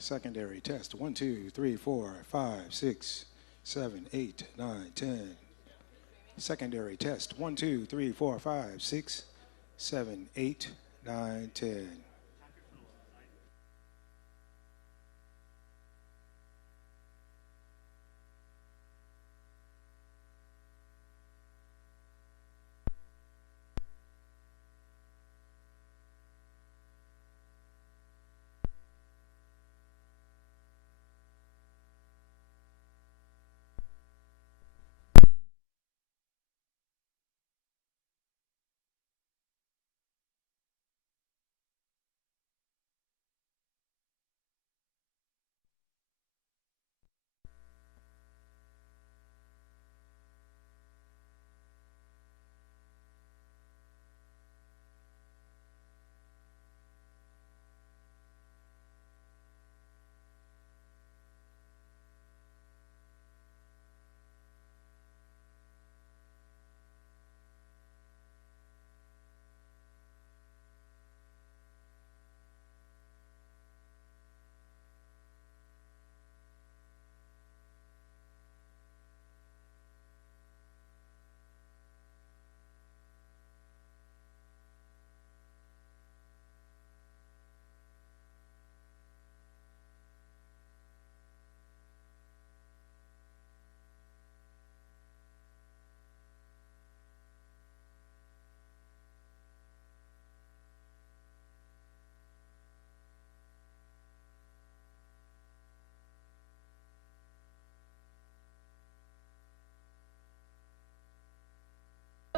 Secondary test. 1, 2, 3, 4, 5, 6, 7, 8, 9, 10. Secondary test. 1, 2, 3, 4, 5, 6, 7, 8, 9, 10.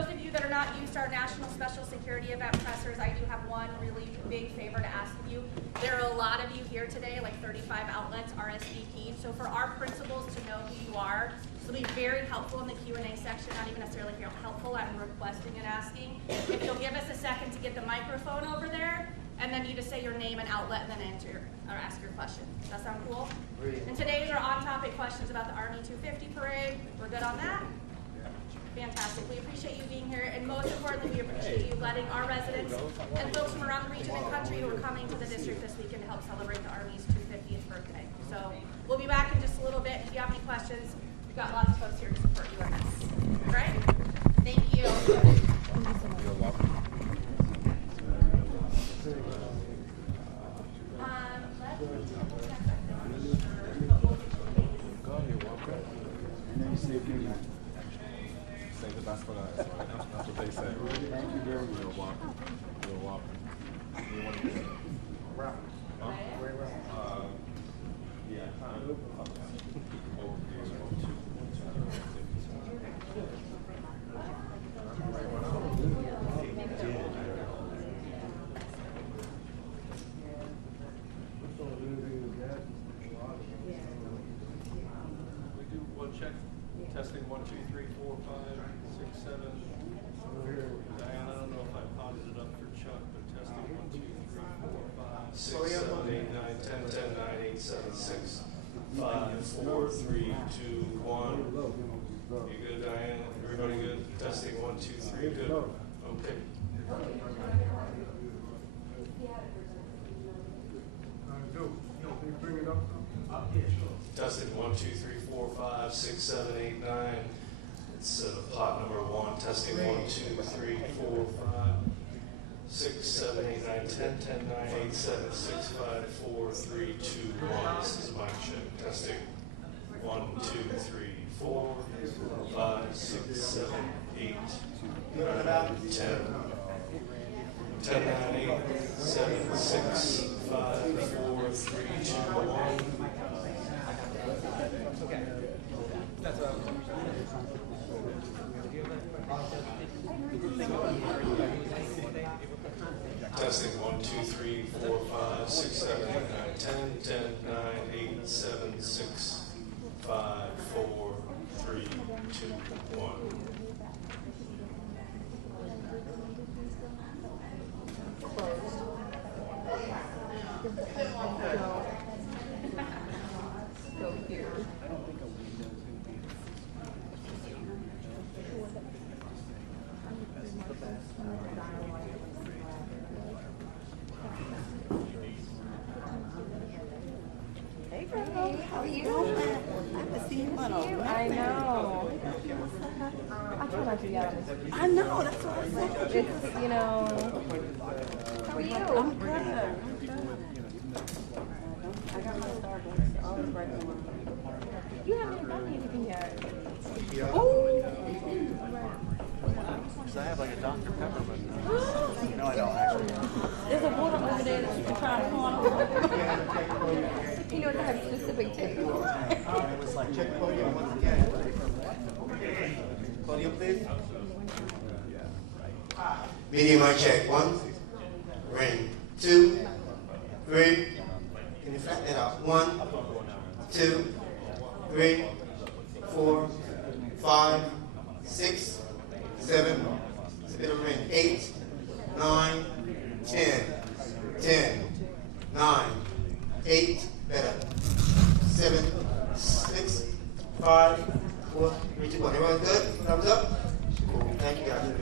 Those of you that are not used to our National Special Security Event pressers, I do have one really big favor to ask of you. There are a lot of you here today, like 35 outlets RSVP'd. So for our principals to know who you are, this will be very helpful in the Q&A section, not even necessarily helpful, I'm requesting and asking. If you'll give us a second to get the microphone over there, and then you just say your name and outlet and then answer or ask your question. Does that sound cool? Great. And today's are on-topic questions about the Army 250 parade. We're good on that? Fantastic. We appreciate you being here, and most importantly, we appreciate you letting our residents and folks from around the region and country who are coming to the district this weekend to help celebrate the Army's 250th birthday. So we'll be back in just a little bit. If you have any questions, we've got lots of folks here to support you on this. All right? Thank you. You're welcome. That's what they say. Thank you very much. You're welcome. You're welcome. You want to do it? Huh? Yeah, kind of. We do one check. Testing 1, 2, 3, 4, 5, 6, 7. Diane, I don't know if I potted it up for Chuck, but testing 1, 2, 3, 4, 5, 6, 7, 8, 9, 10, 10, 9, 8, 7, 6, 5, 4, 3, 2, 1. You good, Diane? Everybody good? Testing 1, 2, 3. Good. Okay. Bring it up. Testing 1, 2, 3, 4, 5, 6, 7, 8, 9. It's plot number 1. Testing 1, 2, 3, 4, 5, 6, 7, 8, 9, 10, 10, 9, 8, 7, 6, 5, 4, 3, 2, 1. This is mic check. Testing 1, 2, 3, 4, 5, 6, 7, 8, 9, 10. 10, 9, 8, 7, 6, 5, 4, 3, 2, 1. Testing 1, 2, 3, 4, 5, 6, 7, 8, 9, 10, 10, 9, 8, 7, 6, 5, 4, 3, 2, 1. I know, that's what I said. It's, you know, how are you? I'm good. I got my Starbucks. Always right on. You haven't done anything yet. Oh! Because I have like a Dr. Pepper, but no, I don't actually. There's a water over there that you can try to pour. You know, they have specific taste. It was like check podium once again. Podium, please. Medium mic check. 1, ring. 2, 3. Can you flatten it out? 1, 2, 3, 4, 5, 6, 7. It's a bit of a ring. 8, 9, 10. 10, 9, 8. Better. 7, 6, 5, 4, 3, 2, 1. Everyone good? Thumbs up? Cool. Thank you guys.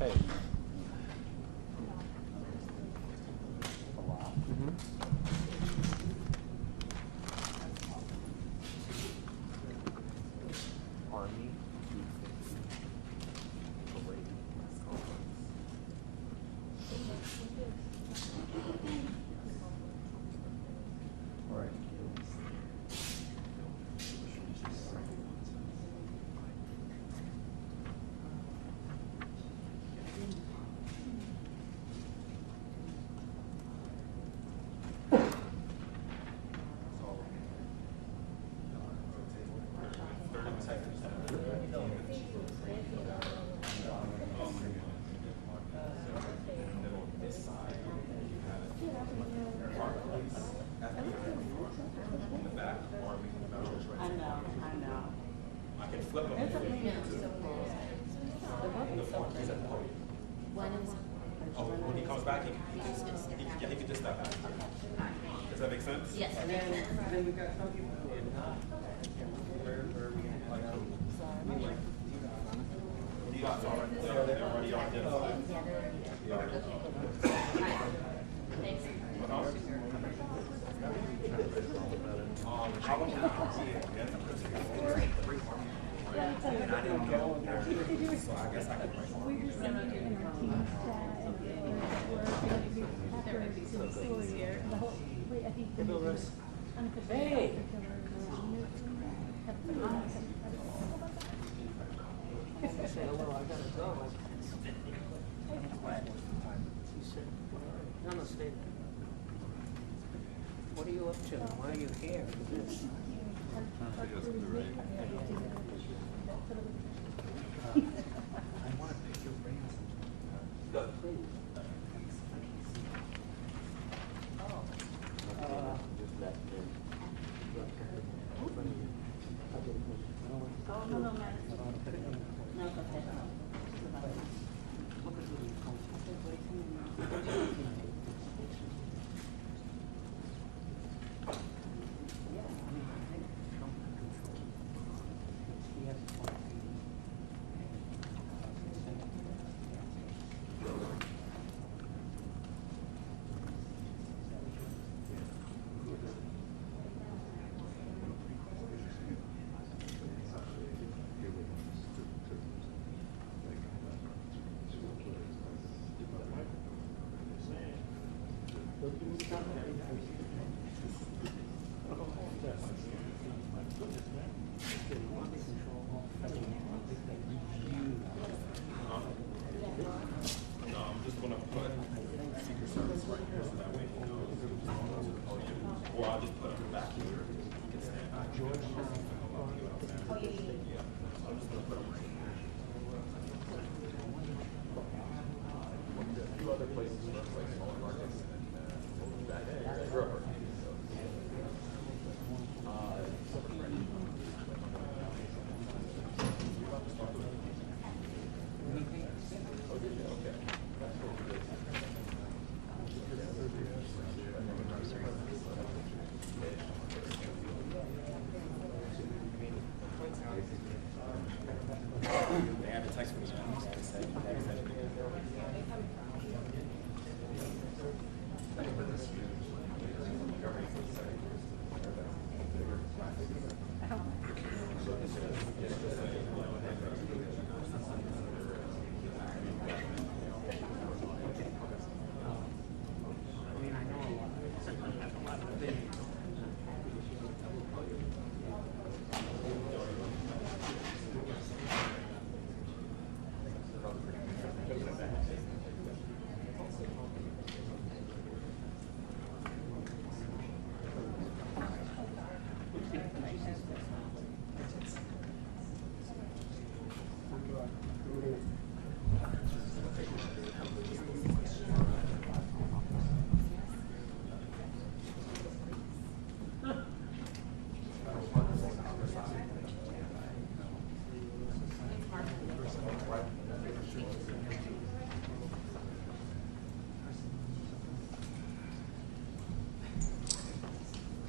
Hey! Say hello, I gotta go. No, stay there. What are you up to? Why are you here for this? I want to pick your brain.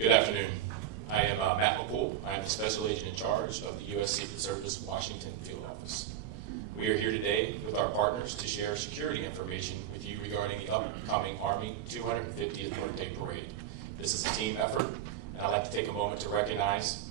Good afternoon. I am Matt McCool. I am the Special Agent in charge of the U.S. Secret Service Washington Field Office. We are here today with our partners to share security information with you regarding the upcoming Army 250th birthday parade. This is a team effort, and I'd like to take a moment to recognize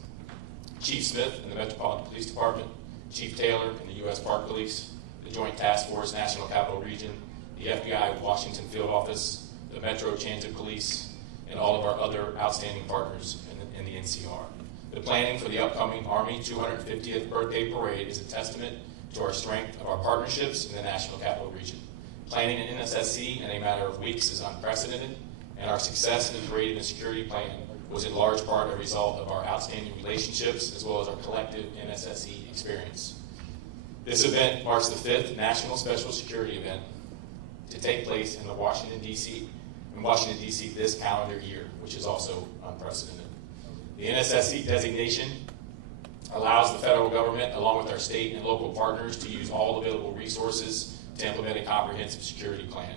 Chief Smith in the Metropolitan Police Department, Chief Taylor in the U.S. Park Police, the Joint Task Force National Capital Region, the FBI Washington Field Office, the Metro Transit Police, and all of our other outstanding partners in the NCR. The planning for the upcoming Army 250th birthday parade is a testament to our strength of our partnerships in the National Capital Region. Planning an NSSC in a matter of weeks is unprecedented, and our success in the parade and the security plan was in large part a result of our outstanding relationships as well as our collective NSSC experience. This event marks the 5th National Special Security event to take place in Washington, D.C. this calendar year, which is also unprecedented. The NSSC designation allows the federal government, along with our state and local partners, to use all available resources to implement a comprehensive security plan.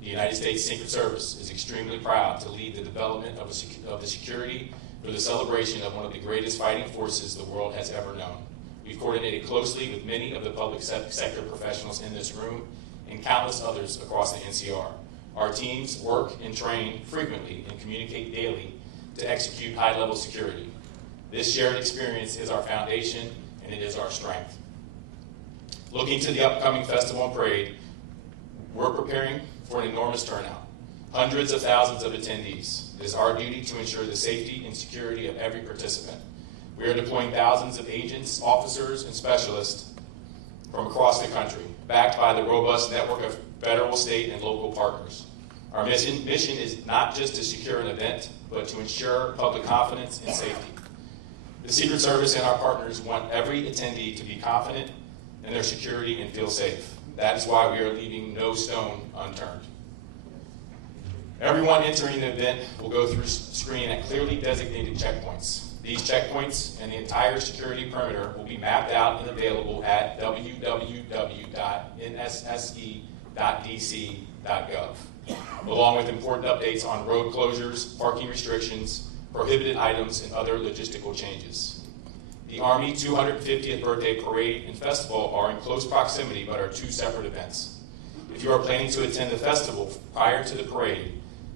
The United States Secret Service is extremely proud to lead the development of the security for the celebration of one of the greatest fighting forces the world has ever known. We've coordinated closely with many of the public sector professionals in this room and countless others across the NCR. Our teams work and train frequently and communicate daily to execute high-level security. This shared experience is our foundation, and it is our strength. Looking to the upcoming festival and parade, we're preparing for an enormous turnout. Hundreds of thousands of attendees. It is our duty to ensure the safety and security of every participant. We are deploying thousands of agents, officers, and specialists from across the country, backed by the robust network of federal, state, and local partners. Our mission is not just to secure an event, but to ensure public confidence and safety. The Secret Service and our partners want every attendee to be confident in their security and feel safe. That is why we are leaving no stone unturned. Everyone entering the event will go through screening at clearly designated checkpoints. These checkpoints and the entire security perimeter will be mapped out and available at www.nsse.dc.gov, along with important updates on road closures, parking restrictions, prohibited items, and other logistical changes. The Army 250th Birthday Parade and Festival are in close proximity but are two separate events. If you are planning to attend the festival prior to the parade,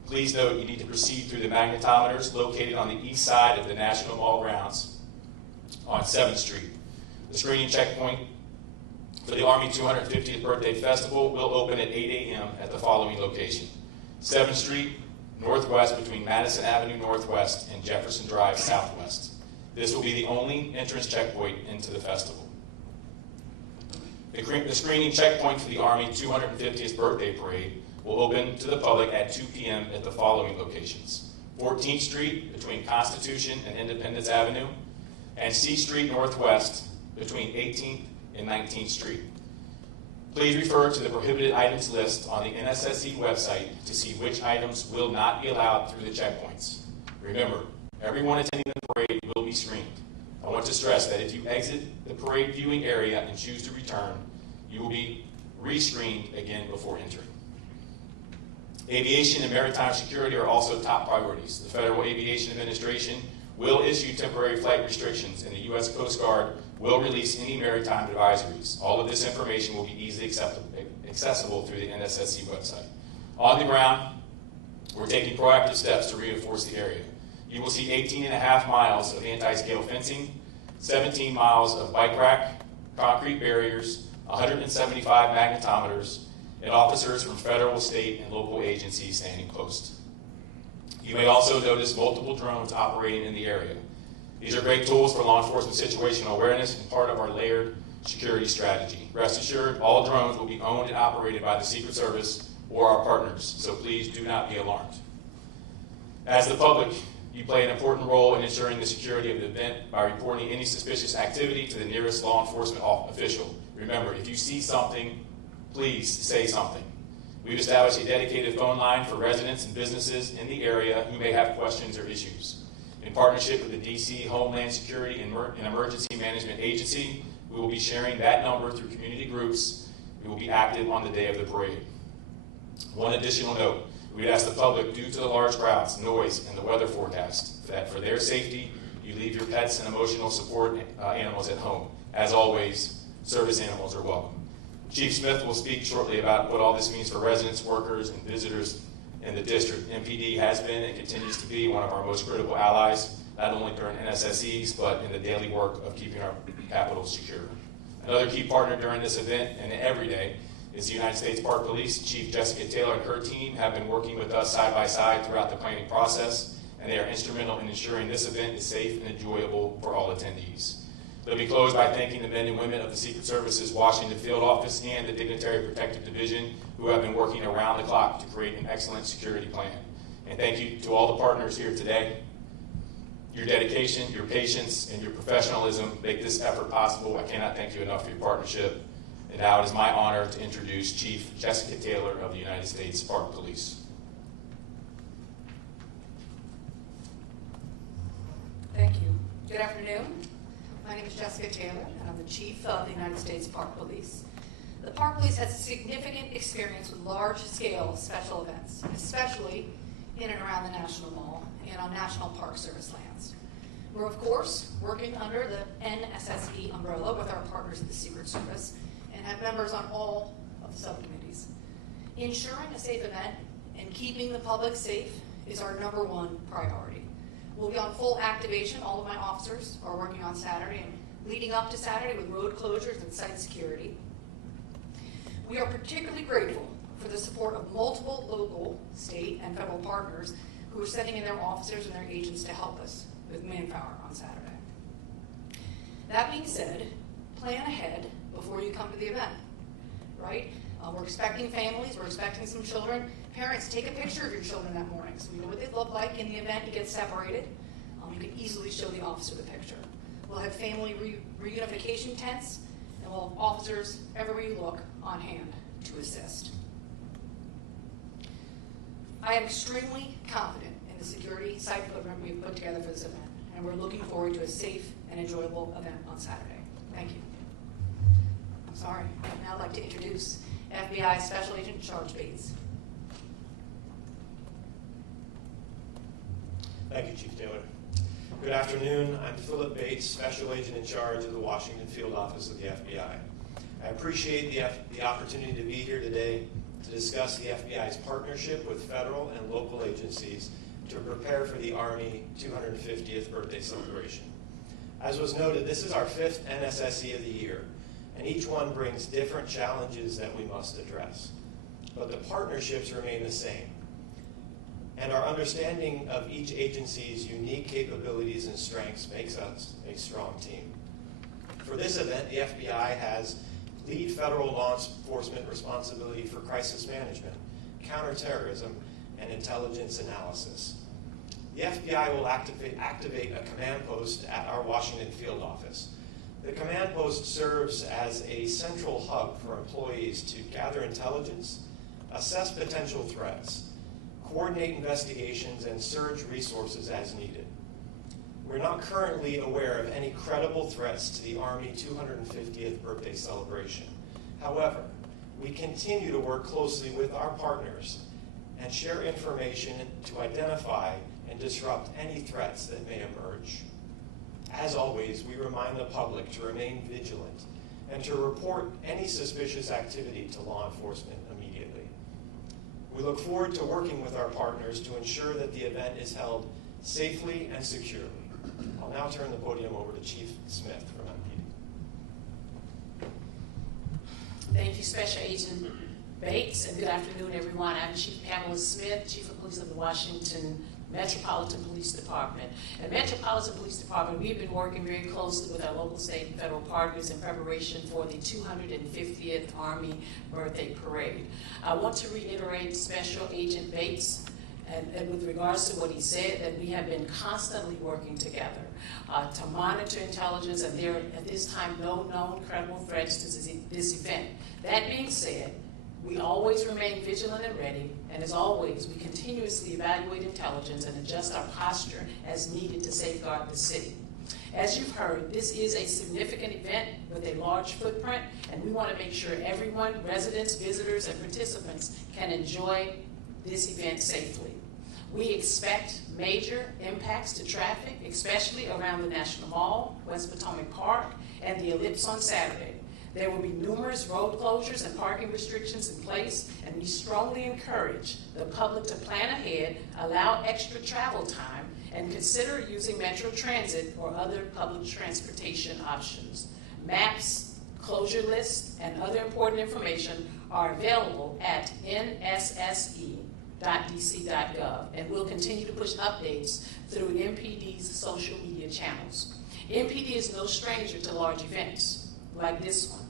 please note you need to proceed through the magnetometers located on the east side of the National Mall grounds on 7th Street. The screening checkpoint for the Army 250th Birthday Festival will open at 8 a.m. at the following location: 7th Street Northwest between Madison Avenue Northwest and Jefferson Drive Southwest. This will be the only entrance checkpoint into the festival. The screening checkpoint for the Army 250th Birthday Parade will open to the public at 2 p.m. at the following locations: 14th Street between Constitution and Independence Avenue, and C Street Northwest between 18th and 19th Street. Please refer to the prohibited items list on the NSSC website to see which items will not be allowed through the checkpoints. Remember, everyone attending the parade will be screened. I want to stress that if you exit the parade viewing area and choose to return, you will be re-screened again before entering. Aviation and maritime security are also top priorities. The Federal Aviation Administration will issue temporary flight restrictions, and the U.S. Coast Guard will release any maritime advisories. All of this information will be easily accessible through the NSSC website. On the ground, we're taking proactive steps to reinforce the area. You will see 18.5 miles of anti-scale fencing, 17 miles of bike rack, concrete barriers, 175 magnetometers, and officers from federal, state, and local agencies standing post. You may also notice multiple drones operating in the area. These are great tools for law enforcement situational awareness and part of our layered security strategy. Rest assured, all drones will be owned and operated by the Secret Service or our partners, so please do not be alarmed. As the public, you play an important role in ensuring the security of the event by reporting any suspicious activity to the nearest law enforcement official. Remember, if you see something, please say something. We've established a dedicated phone line for residents and businesses in the area who may have questions or issues. In partnership with the D.C. Homeland Security and Emergency Management Agency, we will be sharing that number through community groups. We will be active on the day of the parade. One additional note, We'd ask the public, due to the large crowds, noise, and the weather forecast, that for their safety, you leave your pets and emotional support animals at home. As always, service animals are welcome. Chief Smith will speak shortly about what all this means for residents, workers, and visitors in the district. MPD has been and continues to be one of our most critical allies, not only during NSSEs, but in the daily work of keeping our capital secure. Another key partner during this event and every day is the United States Park Police. Chief Jessica Taylor and her team have been working with us side by side throughout the planning process, and they are instrumental in ensuring this event is safe and enjoyable for all attendees. Let me close by thanking the men and women of the Secret Service's Washington Field Office and the Dignitary Protective Division who have been working around the clock to create an excellent security plan. And thank you to all the partners here today. Your dedication, your patience, and your professionalism make this effort possible. I cannot thank you enough for your partnership. And now it is my honor to introduce Chief Jessica Taylor of the United States Park Police. Thank you. Good afternoon. My name is Jessica Taylor, and I'm the Chief of the United States Park Police. The Park Police has significant experience with large-scale special events, especially in and around the National Mall and on National Park Service lands. We're, of course, working under the NSSE umbrella with our partners at the Secret Service and have members on all of the subcommittees. Ensuring a safe event and keeping the public safe is our #1 priority. We'll be on full activation. All of my officers are working on Saturday and leading up to Saturday with road closures and site security. We are particularly grateful for the support of multiple local, state, and federal partners who are sending in their officers and their agents to help us with manpower on Saturday. That being said, plan ahead before you come to the event, right? We're expecting families, we're expecting some children. Parents, take a picture of your children that morning so we know what they look like in the event you get separated. You can easily show the officer the picture. We'll have family reunification tents, and we'll have officers everywhere you look on hand to assist. I am extremely confident in the security site footprint we've put together for this event, and we're looking forward to a safe and enjoyable event on Saturday. Thank you. I'm sorry. I'd now like to introduce FBI Special Agent Charles Bates. Thank you, Chief Taylor. Good afternoon. I'm Philip Bates, Special Agent in charge of the Washington Field Office of the FBI. I appreciate the opportunity to be here today to discuss the FBI's partnership with federal and local agencies to prepare for the Army 250th birthday celebration. As was noted, this is our 5th NSSE of the year, and each one brings different challenges that we must address. But the partnerships remain the same. And our understanding of each agency's unique capabilities and strengths makes us a strong team. For this event, the FBI has lead federal law enforcement responsibility for crisis management, counterterrorism, and intelligence analysis. The FBI will activate a command post at our Washington Field Office. The command post serves as a central hub for employees to gather intelligence, assess potential threats, coordinate investigations, and surge resources as needed. We're not currently aware of any credible threats to the Army 250th birthday celebration. However, we continue to work closely with our partners and share information to identify and disrupt any threats that may emerge. As always, we remind the public to remain vigilant and to report any suspicious activity to law enforcement immediately. We look forward to working with our partners to ensure that the event is held safely and securely. I'll now turn the podium over to Chief Smith from MPD. Thank you, Special Agent Bates, and good afternoon, everyone. I'm Chief Pamela Smith, Chief of Police of the Washington Metropolitan Police Department. At Metropolitan Police Department, we've been working very closely with our local, state, and federal partners in preparation for the 250th Army Birthday Parade. I want to reiterate Special Agent Bates and with regards to what he said, that we have been constantly working together to monitor intelligence, and there are at this time no known credible threats to this event. That being said, we always remain vigilant and ready, and as always, we continuously evaluate intelligence and adjust our posture as needed to safeguard the city. As you've heard, this is a significant event with a large footprint, and we want to make sure everyone, residents, visitors, and participants can enjoy this event safely. We expect major impacts to traffic, especially around the National Mall, West Potomac Park, and the Ellipse on Saturday. There will be numerous road closures and parking restrictions in place, and we strongly encourage the public to plan ahead, allow extra travel time, and consider using Metro Transit or other public transportation options. Maps, closure lists, and other important information are available at nsse.dc.gov, and we'll continue to push updates through MPD's social media channels. MPD is no stranger to large events like this one.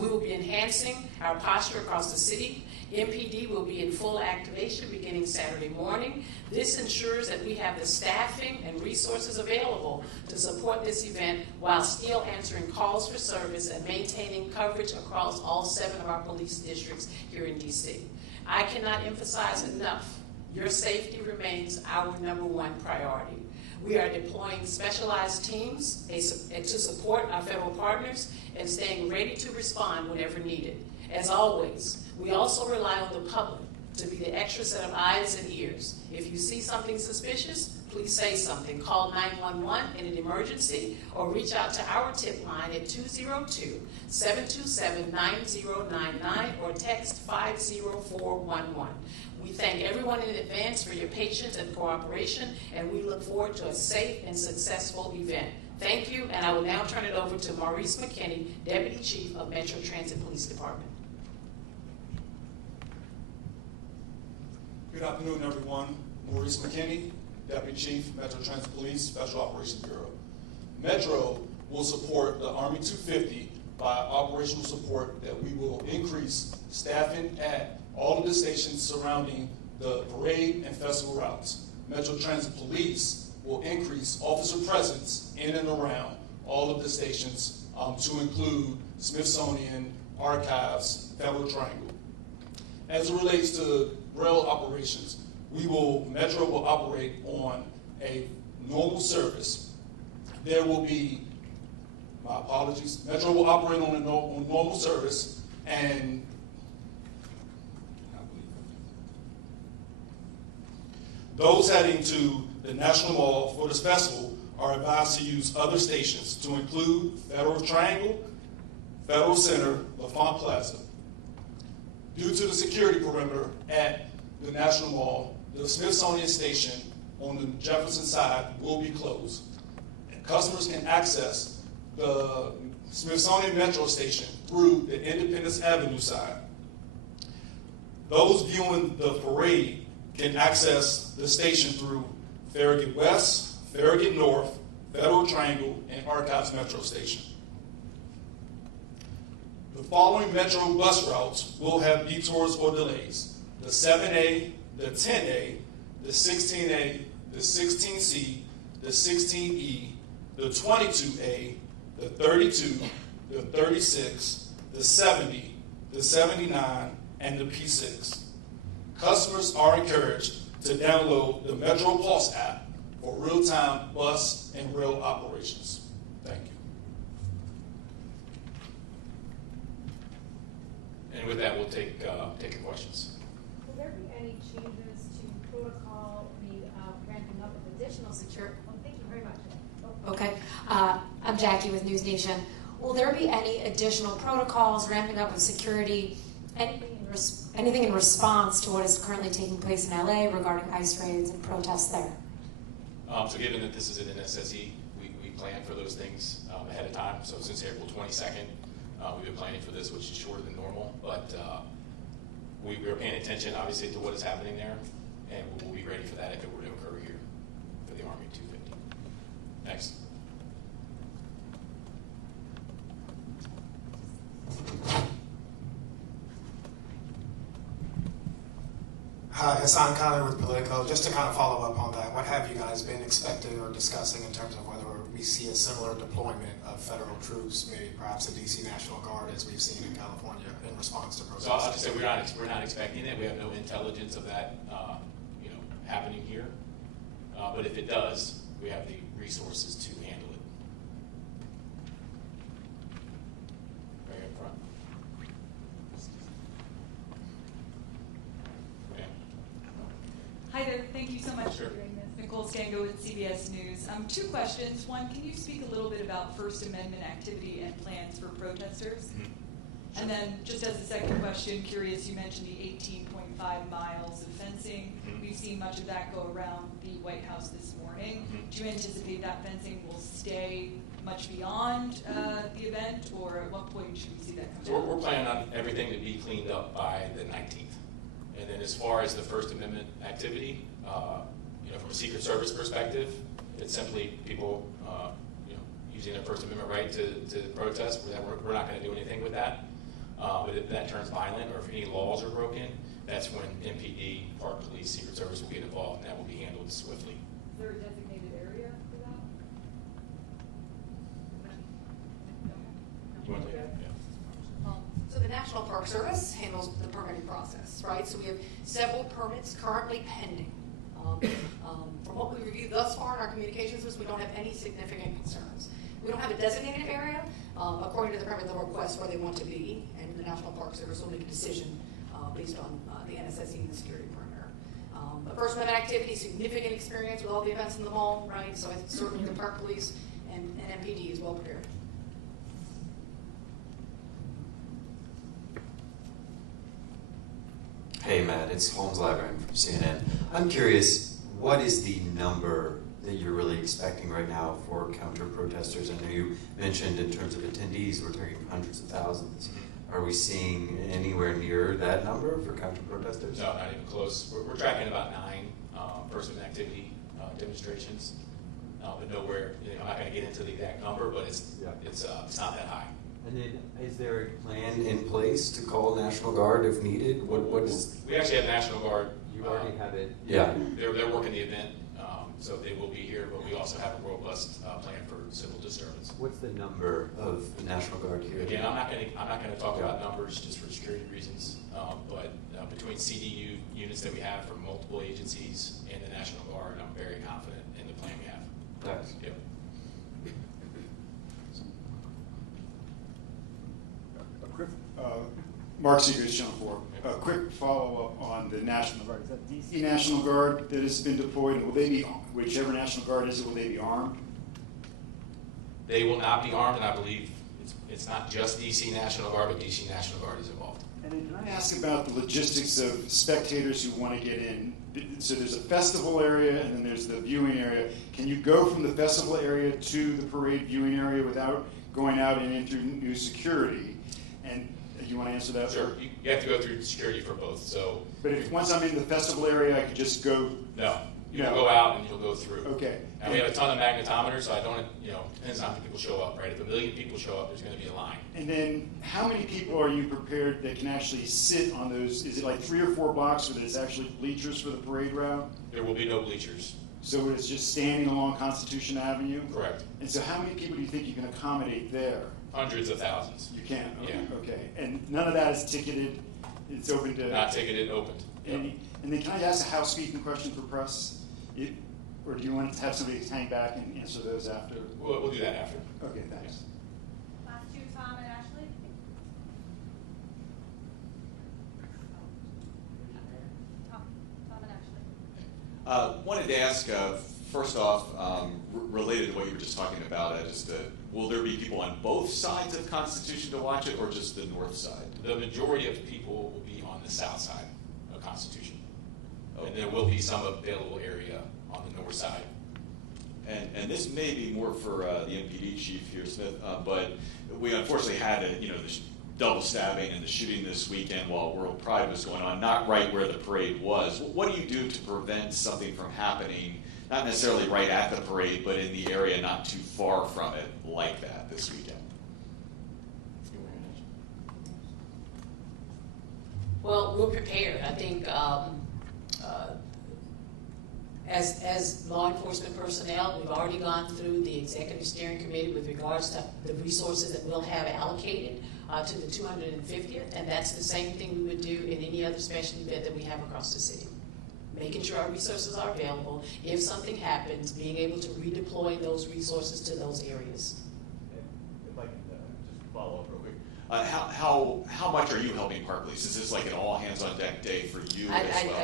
We will be enhancing our posture across the city. MPD will be in full activation beginning Saturday morning. This ensures that we have the staffing and resources available to support this event while still answering calls for service and maintaining coverage across all 7 of our police districts here in DC. I cannot emphasize enough, your safety remains our #1 priority. We are deploying specialized teams to support our federal partners and staying ready to respond whenever needed. As always, we also rely on the public to be the extra set of eyes and ears. If you see something suspicious, please say something. Call 911 in an emergency or reach out to our tip line at 202-727-9099 or text 50411. We thank everyone in advance for your patience and cooperation, and we look forward to a safe and successful event. Thank you, and I will now turn it over to Maurice McKinney, Deputy Chief of Metro Transit Police Department. Good afternoon, everyone. Maurice McKinney, Deputy Chief, Metro Transit Police, Special Operations Bureau. Metro will support the Army 250 by operational support that we will increase staffing at all of the stations surrounding the parade and festival routes. Metro Transit Police will increase officer presence in and around all of the stations to include Smithsonian, Archives, Federal Triangle. As it relates to rail operations, Metro will operate on a normal service. There will be, my apologies, Metro will operate on a normal service, and those heading to the National Mall for this festival are advised to use other stations to include Federal Triangle, Federal Center, LaFont Plaza. Due to the security perimeter at the National Mall, the Smithsonian station on the Jefferson side will be closed. And customers can access the Smithsonian Metro station through the Independence Avenue side. Those viewing the parade can access the station through Farragut West, Farragut North, Federal Triangle, and Archives Metro Station. The following Metro bus routes will have detours or delays: the 7A, the 10A, the 16A, the 16C, the 16E, the 22A, the 32, the 36, the 70, the 79, and the P6. Customers are encouraged to download the Metro Pulse app for real-time bus and rail operations. Thank you. And with that, we'll take your questions. Will there be any changes to protocol ramping up of additional security? Oh, thank you very much. Oh. Okay. I'm Jackie with News Nation. Will there be any additional protocols, ramping up of security, anything in response to what is currently taking place in LA regarding ICE raids and protests there? So given that this is an NSSE, we plan for those things ahead of time. So since April 22nd, we've been planning for this, which is shorter than normal. But we are paying attention, obviously, to what is happening there. And we'll be ready for that if it were to occur here for the Army 250. Next. Hi, Hassan Khan with Politico. Just to kind of follow up on that, what have you guys been expecting or discussing in terms of whether we see a similar deployment of federal troops, maybe perhaps the DC National Guard, as we've seen in California in response to protests? So I'll just say we're not expecting it. We have no intelligence of that, happening here. But if it does, we have the resources to handle it. Right up front. Okay. so much for doing this. Nicole Scango with CBS News. Two questions. One, can you speak a little bit about First Amendment activity and plans for protesters? Mm-hmm. And then, just as a second question, curious, you mentioned the 18.5 miles of fencing. Mm-hmm. We've seen much of that go around the White House this morning. Mm-hmm. Do you anticipate that fencing will stay much beyond the event, or at what point should we see that come So down? we're planning on everything to be cleaned up by the 19th. And then as far as the First Amendment activity, from a Secret Service perspective, it's simply people using their First Amendment right to protest. We're not going to do anything with that. But if that turns violent or if any laws are broken, that's when MPD, Park Police, Secret Service will get involved, and that will be handled swiftly. Is there a designated area for that? You want to take that? Yeah. So the National Park Service handles the permitting process, right? So we have several permits currently pending. From what we reviewed thus far in our communications list, we don't have any significant concerns. We don't have a designated area. According to the permit, they'll request where they want to be, and the National Park Service will make a decision based on the NSSE and the security perimeter. But First Amendment activity, significant experience with all the events in the mall, right? So I think certainly the Park Police and MPD is well prepared. Hey Matt, it's Holmes Labyrinth from CNN. I'm curious, what is the number that you're really expecting right now for counter protesters? I know you mentioned in terms of attendees, we're talking hundreds of thousands. Are we seeing anywhere near that number for counter protesters? No, not even close. We're tracking about 9 First Amendment activity demonstrations, but nowhere. I'm not going to get into the exact number, but it's not that high. And then, is there a plan in place to call National Guard if needed? What is? We actually have National Guard. You already have it. Yeah, they're working the event, so they will be here. But we also have a robust plan for civil disturbance. What's the number of the National Guard here? Again, I'm not going to talk about numbers just for security reasons. But between CDU units that we have from multiple agencies and the National Guard, I'm very confident in the plan we have. Thanks. Yep. Mark Seegers, Channel 4. A quick follow-up on the National Guard. Is that DC National Guard that has been deployed? And will they be, whichever National Guard is it, will they be armed? They will not be armed, and I believe it's not just DC National Guard, but DC National Guard is involved. And then can I ask about the logistics of spectators who want to get in? So there's a festival area, and then there's the viewing area. Can you go from the festival area to the parade viewing area without going out and into new security? And you want to answer that? Sure. You have to go through security for both. So, but if once I'm in the festival area, I could just go. No, you'll go out and you'll go through. Okay. And we have a ton of magnetometers, so I don't. Depends on how many people show up, right? If 1 million people show up, there's going to be a line. And then, how many people are you prepared that can actually sit on those? Is it like 3 or 4 blocks where there's actually bleachers for the parade route? There will be no bleachers. So it's just standing along Constitution Avenue? Correct. And so, how many people do you think you can accommodate there? Hundreds of thousands. You can? Okay. Yeah. Okay. And none of that is ticketed? It's open to... Not ticketed, opened. And then can I ask a housekeeping question for press? Or do you want to have somebody hang back and answer those after? We'll do that after. Okay, thanks. Last 2, Tom and Ashley. Tom and Ashley. Wanted to ask, first off, related to what you were just talking about, will there be people on both sides of Constitution to watch it, or just the north side? The majority of people will be on the south side of Constitution. Okay. And there will be some available area on the north side. And this may be more for the MPD chief here, Smith, but we unfortunately had the double stabbing and the shooting this weekend while World Pride was going on, not right where the parade was. What do you do to prevent something from happening, not necessarily right at the parade, but in the area not too far from it like that this weekend? Well, we're prepared. I think as law enforcement personnel, we've already gone through the executive steering committee with regards to the resources that we'll have allocated to the 250th, and that's the same thing we would do in any other special event that we have across the city. Making sure our resources are available. If something happens, being able to redeploy those resources to those areas. If I can just follow up real quick. How much are you helping Park Police? Is this like an all hands on deck day for you as well?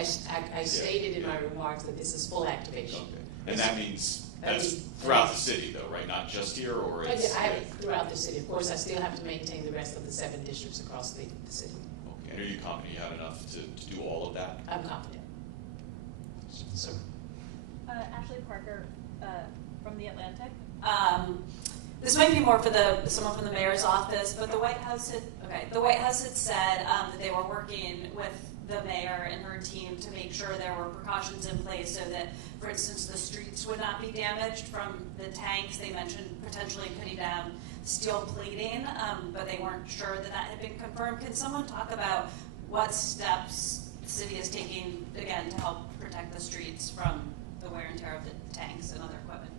I stated in my remarks that this is full activation. Okay. And that means that's throughout the city though, right? Not just here, or it's... I have it throughout the city. Of course, I still have to maintain the rest of the 7 districts across the city. Okay. And are you confident you have enough to do all of that? I'm confident. Sir. Ashley Parker from The Atlantic. This might be more for someone from the mayor's office, but the White House had said that they were working with the mayor and her team to make sure there were precautions in place so that, for instance, the streets would not be damaged from the tanks. They mentioned potentially putting down steel plating, but they weren't sure that had been confirmed. Can someone talk about what steps the city is taking, again, to help protect the streets from the wear and tear of the tanks and other equipment?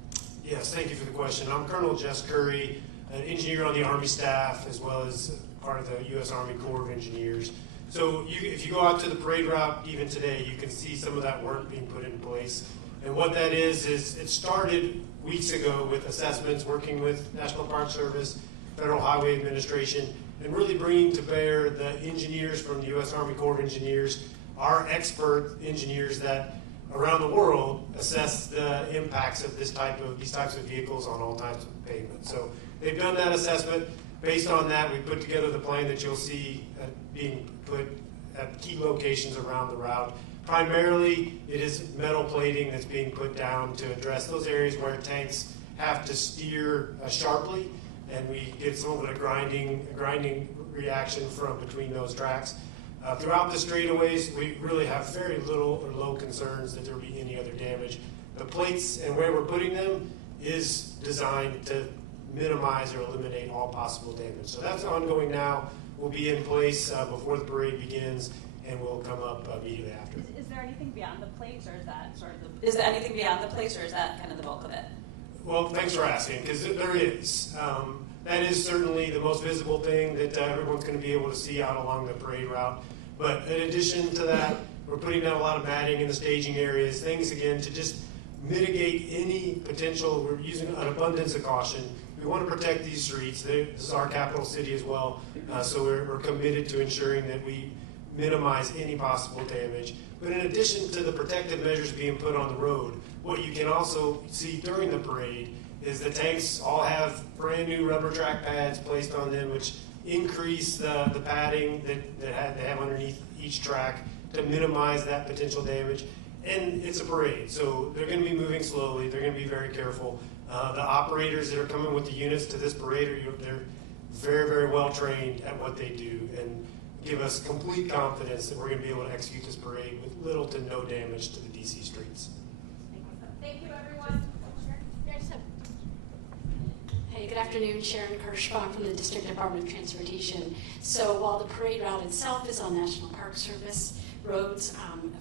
Yes, thank you for the question. I'm Colonel Jess Curry, an engineer on the Army staff, as well as part of the U.S. Army Corps of Engineers. So if you go out to the parade route even today, you can see some of that work being put in place. And what that is it started weeks ago with assessments, working with National Park Service, Federal Highway Administration, and really bringing to bear the engineers from the U.S. Army Corps of Engineers, our expert engineers that around the world assess the impacts of these types of vehicles on all types of pavement. So they've done that assessment. Based on that, we put together the plan that you'll see being put at key locations around the route. Primarily, it is metal plating that's being put down to address those areas where tanks have to steer sharply, and we get some of the grinding reaction from between those tracks. Throughout the straightaways, we really have very little or low concerns that there will be any other damage. The plates and where we're putting them is designed to minimize or eliminate all possible damage. So that's ongoing now. Will be in place before the parade begins, and will come up immediately after. Is there anything beyond the plates, or is that sort of the... Is there anything beyond the plates, or is that kind of the bulk of it? Well, thanks for asking, because there is. That is certainly the most visible thing that everyone's going to be able to see out along the parade route. But in addition to that, we're putting down a lot of matting in the staging areas, things, again, to just mitigate any potential. We're using an abundance of caution. We want to protect these streets. This is our capital city as well, so we're committed to ensuring that we minimize any possible damage. But in addition to the protective measures being put on the road, what you can also see during the parade is the tanks all have brand new rubber track pads placed on them, which increase the padding that they have underneath each track to minimize that potential damage. And it's a parade, so they're going to be moving slowly. They're going to be very careful. The operators that are coming with the units to this parade, they're very, very well trained at what they do, and give us complete confidence that we're going to be able to execute this parade with little to no damage to the DC streets. Thank you, everyone. Hey, good afternoon. Sharon Kirschbaum from the District Department of Transportation. So while the parade route itself is on National Park Service roads,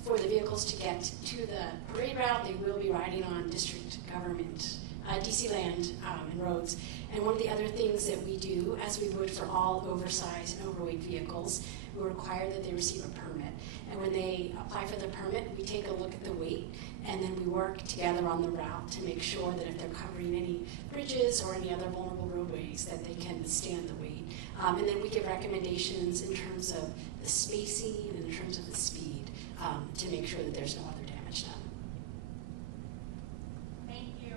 for the vehicles to get to the parade route, they will be riding on district government, DC land and roads. And one of the other things that we do, as we would for all oversized and overweight vehicles, we require that they receive a permit. And when they apply for the permit, we take a look at the weight, and then we work together on the route to make sure that if they're covering any bridges or any other vulnerable roadways, that they can withstand the weight. And then we give recommendations in terms of the spacing and in terms of the speed to make sure that there's no other damage done. Thank you.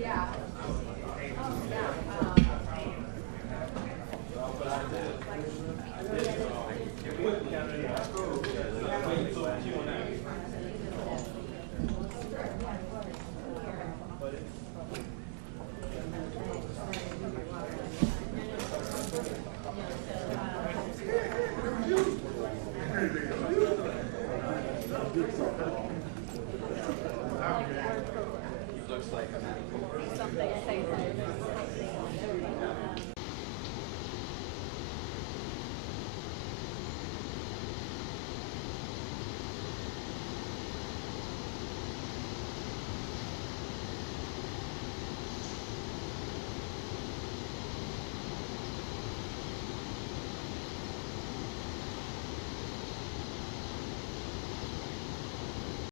Yeah. Something safe.